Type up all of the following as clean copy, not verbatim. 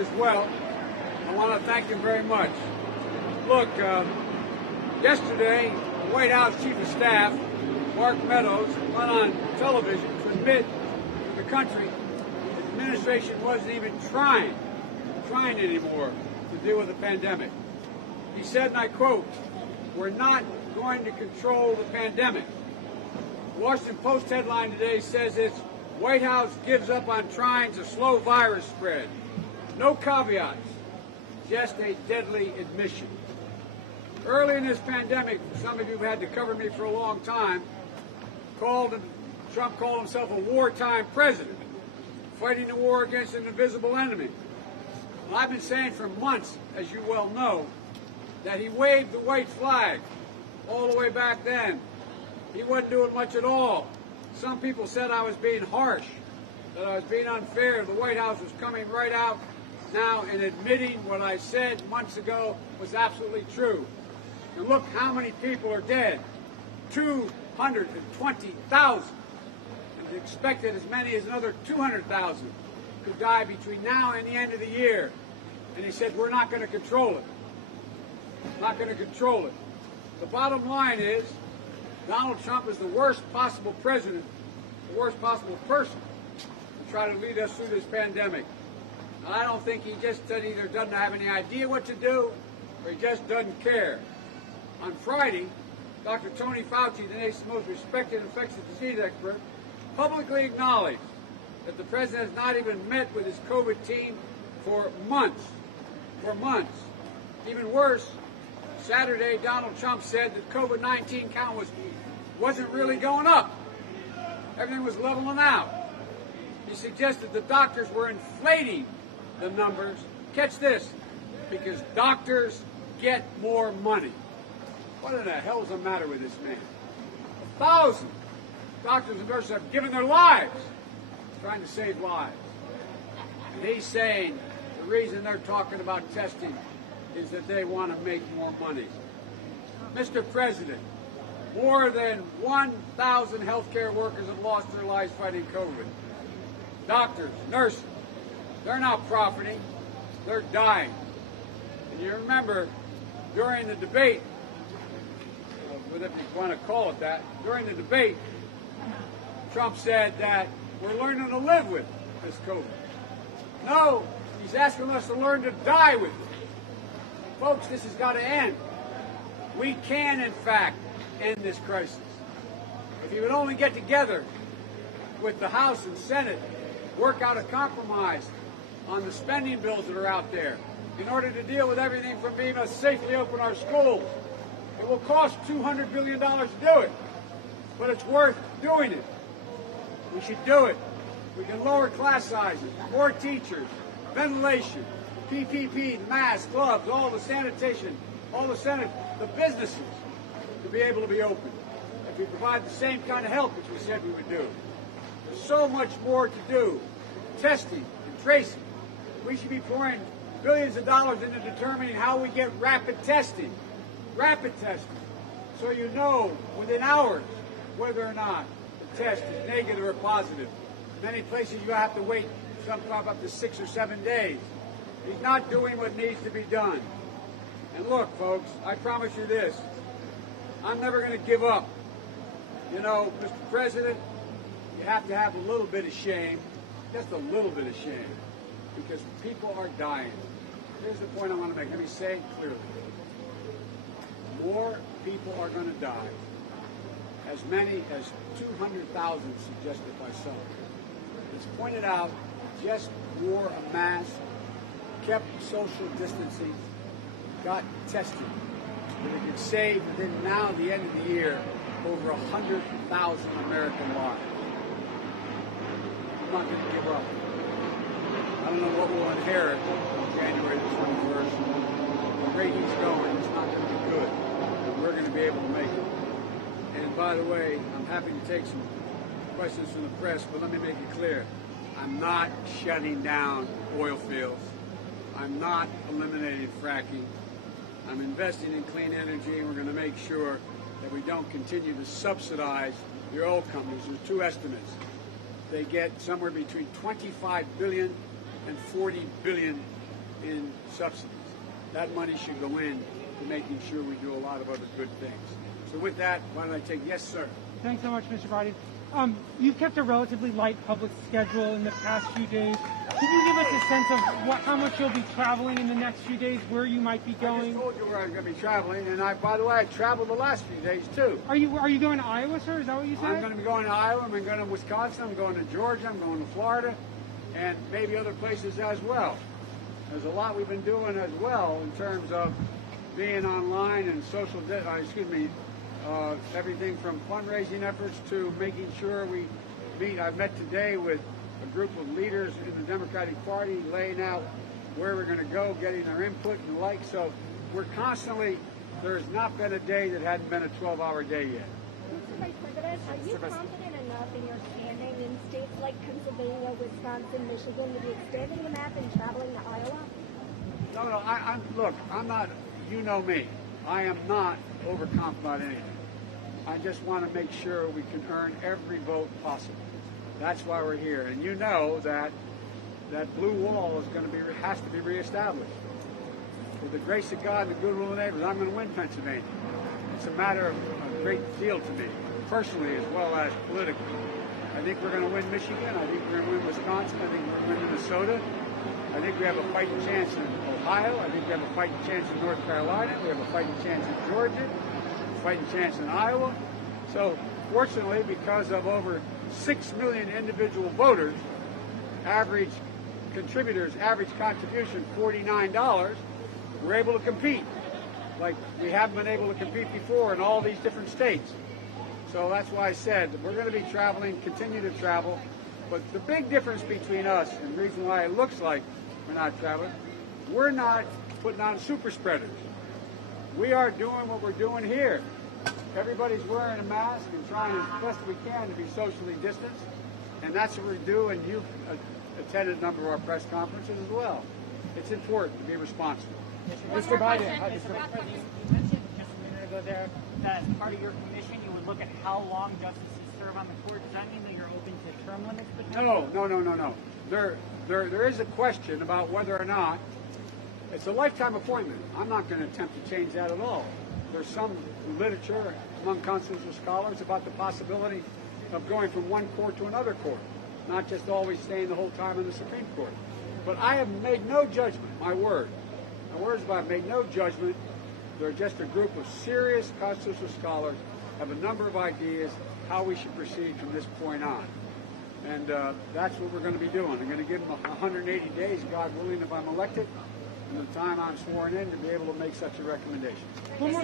as well. I want to thank him very much. Look, yesterday, the White House Chief of Staff, Mark Meadows, went on television to admit to the country the administration wasn't even trying anymore to deal with the pandemic. He said, and I quote, "We're not going to control the pandemic." The Washington Post headline today says it's White House gives up on trying to slow virus spread. No caveats, just a deadly admission. Early in this pandemic, some of you have had to cover me for a long time, Trump called himself a wartime president, fighting the war against an invisible enemy. Well, I've been saying for months, as you well know, that he waved the white flag all the way back then. He wasn't doing much at all. Some people said I was being harsh, that I was being unfair. The White House was coming right out now and admitting what I said months ago was absolutely true. And look how many people are dead. 220,000. And expected as many as another 200,000 could die between now and the end of the year. And he said, we're not going to control it. Not going to control it. The bottom line is, Donald Trump is the worst possible president, the worst possible person to try to lead us through this pandemic. And I don't think he just either doesn't have any idea what to do or he just doesn't care. On Friday, Dr. Tony Fauci, the nation's most respected infectious disease expert, publicly acknowledged that the president has not even met with his COVID team for months. For months. Even worse, Saturday, Donald Trump said that COVID-19 count wasn't really going up. Everything was leveling out. He suggested the doctors were inflating the numbers. Catch this, because doctors get more money. What in the hell's the matter with this man? 1,000 doctors and nurses have given their lives trying to save lives. And he's saying the reason they're talking about testing is that they want to make more money. Mr. President, more than 1,000 healthcare workers have lost their lives fighting COVID. Doctors, nurses, they're not profiting, they're dying. And you remember during the debate, if you want to call it that, during the debate, Trump said that we're learning to live with this COVID. No, he's asking us to learn to die with it. Folks, this has got to end. We can, in fact, end this crisis. If you would only get together with the House and Senate, work out a compromise on the spending bills that are out there in order to deal with everything from being able to safely open our schools. It will cost $200 billion to do it, but it's worth doing it. We should do it. We can lower class sizes, more teachers, ventilation, PPP, masks, gloves, all the sanitation, the businesses to be able to be open. If we provide the same kind of help as we said we would do. There's so much more to do. Testing and tracing. We should be pouring billions of dollars into determining how we get rapid testing. Rapid testing. So you know within hours whether or not the test is negative or positive. In many places you have to wait sometimes up to 6 or 7 days. He's not doing what needs to be done. And look, folks, I promise you this. I'm never going to give up. You know, Mr. President, you have to have a little bit of shame, just a little bit of shame, because people are dying. Here's the point I want to make. Let me say it clearly. More people are going to die. As many as 200,000 suggested by some. It's pointed out, just wore a mask, kept social distancing, got tested. And it could save within now the end of the year over 100,000 American lives. I'm not going to give up. I don't know what we'll inherit on January the 21st. The rate he's going, it's not going to be good. And we're going to be able to make it. And by the way, I'm happy to take some questions from the press, but let me make it clear. I'm not shutting down oil fields. I'm not eliminating fracking. I'm investing in clean energy, and we're going to make sure that we don't continue to subsidize the oil companies. There's two estimates. They get somewhere between $25 billion and $40 billion in subsidies. That money should go in to making sure we do a lot of other good things. So with that, why don't I take, yes, sir. Thanks so much, Mr. Biden. You've kept a relatively light public schedule in the past few days. Can you give us a sense of how much you'll be traveling in the next few days, where you might be I going? just told you where I'm going to be traveling, and by the way, I traveled the last few days too. Are you going to Iowa, sir? Is that what you said? I'm going to be going to Iowa, I'm going to Wisconsin, I'm going to Georgia, I'm going to Florida, and maybe other places as well. There's a lot we've been doing as well in terms of being online and everything from fundraising efforts to making sure we meet. I met today with a group of leaders in the Democratic Party laying out where we're going to go, getting their input and the like. So we're constantly, there's not been a day that hadn't been a 12-hour day yet. Mr. Vice President, are you confident enough in your standing in states like Pennsylvania, Wisconsin, Michigan to be expanding the map and traveling to Iowa? No, I'm not, you know me. I am not overconfident about anything. I just want to make sure we can earn every vote possible. That's why we're here. And you know that blue wall has to be reestablished. With the grace of God and the goodwill of the neighbors, I'm going to win Pennsylvania. It's a matter of a great deal to me, personally as well as politically. I think we're going to win Michigan. I think we're going to win Wisconsin. I think we're going to win Minnesota. I think we have a fighting chance in Ohio. I think we have a fighting chance in North Carolina. We have a fighting chance in Georgia. A fighting chance in Iowa. So, fortunately, because of over 6 million individual voters, average contribution $49, we're able to compete like we haven't been able to compete before in all these different states. So that's why I said we're going to be traveling, continue to travel. But the big difference between us and the reason why it looks like we're not traveling, we're not putting on super spreaders. We are doing what we're doing here. Everybody's wearing a mask and trying as best we can to be socially distanced. And that's what we do, and you've attended a number of our press conferences as well. It's important to be responsible. Mr. Biden, Mr. President, you mentioned just a minute ago there that as part of your commission you would look at how long justices serve on the court. Does that mean that you're open to term limits? No. There is a question about whether or not it's a lifetime appointment. I'm not going to attempt to change that at all. There's some literature among constitutional scholars about the possibility of going from one court to another court, not just always staying the whole time in the Supreme Court. But I have made no judgment, my word. My words, but I've made no judgment. They're just a group of serious constitutional scholars have a number of ideas how we should proceed from this point on. And that's what we're going to be doing. I'm going to give them 180 days, God willing, if I'm elected, and the time I'm sworn in to be able to make such a recommendation. Thank you.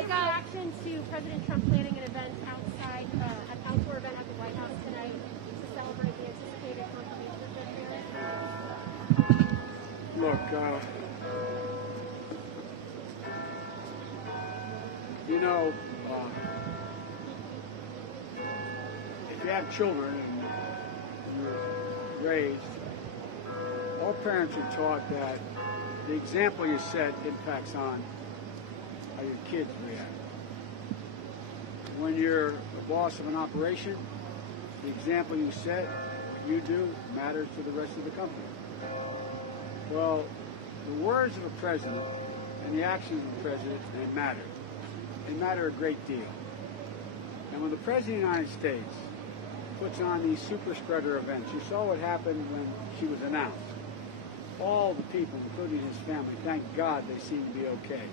Reaction to President Trump planning an event outside, an outdoor event at the White House tonight to celebrate the anticipated contribution of this year? Look, if you have children and you're raised, all parents are taught that the example you set impacts on how your kids react. When you're the boss of an operation, the example you set, what you do, matters to the rest of the company. Well, the words of a president and the actions of the president, they matter. They matter a great deal. And when the President of the United States puts on these super spreader events, you saw what happened when she was announced. All the people, including his family, thank God they seem to be okay.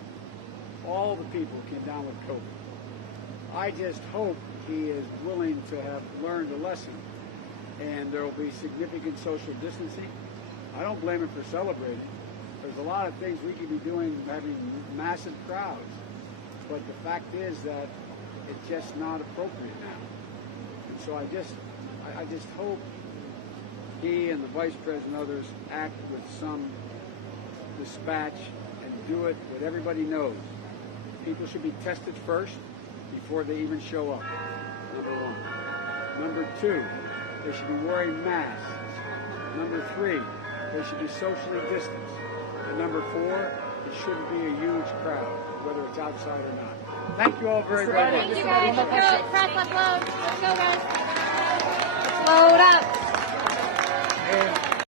All the people came down with COVID. I just hope he is willing to have learned a lesson, and there will be significant social distancing. I don't blame him for celebrating. There's a lot of things we could be doing, having massive crowds. But the fact is that it's just not appropriate now. And so I just hope he and the Vice President and others act with some dispatch and do it what everybody knows. People should be tested first before they even show up, number one. Number two, they should be wearing masks. Number three, they should be socially distanced. And number four, it shouldn't be a huge crowd, whether it's outside or not. Thank you all very, very much. Thank you guys. Let's go. Press, let's load. Let's go, guys. Let's load up.